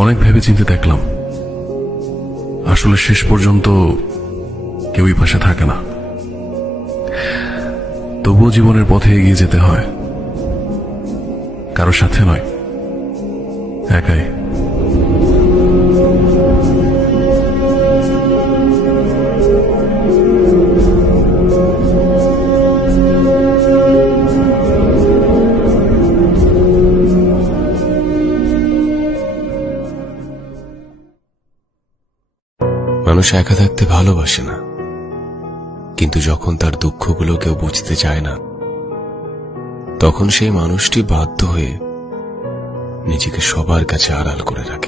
অনেক ভেবে চিন্তে দেখলাম আসলে শেষ পর্যন্ত কেউই পাশে থাকে না। তবুও জীবনের পথে এগিয়ে যেতে হয়, কারো সাথে নয়, একাই। মানুষ একা থাকতে ভালোবাসে না, কিন্তু যখন তার দুঃখগুলো কেউ বুঝতে চায় না, তখন সেই মানুষটি বাধ্য হয়ে নিজেকে সবার কাছে আড়াল করে রাখে।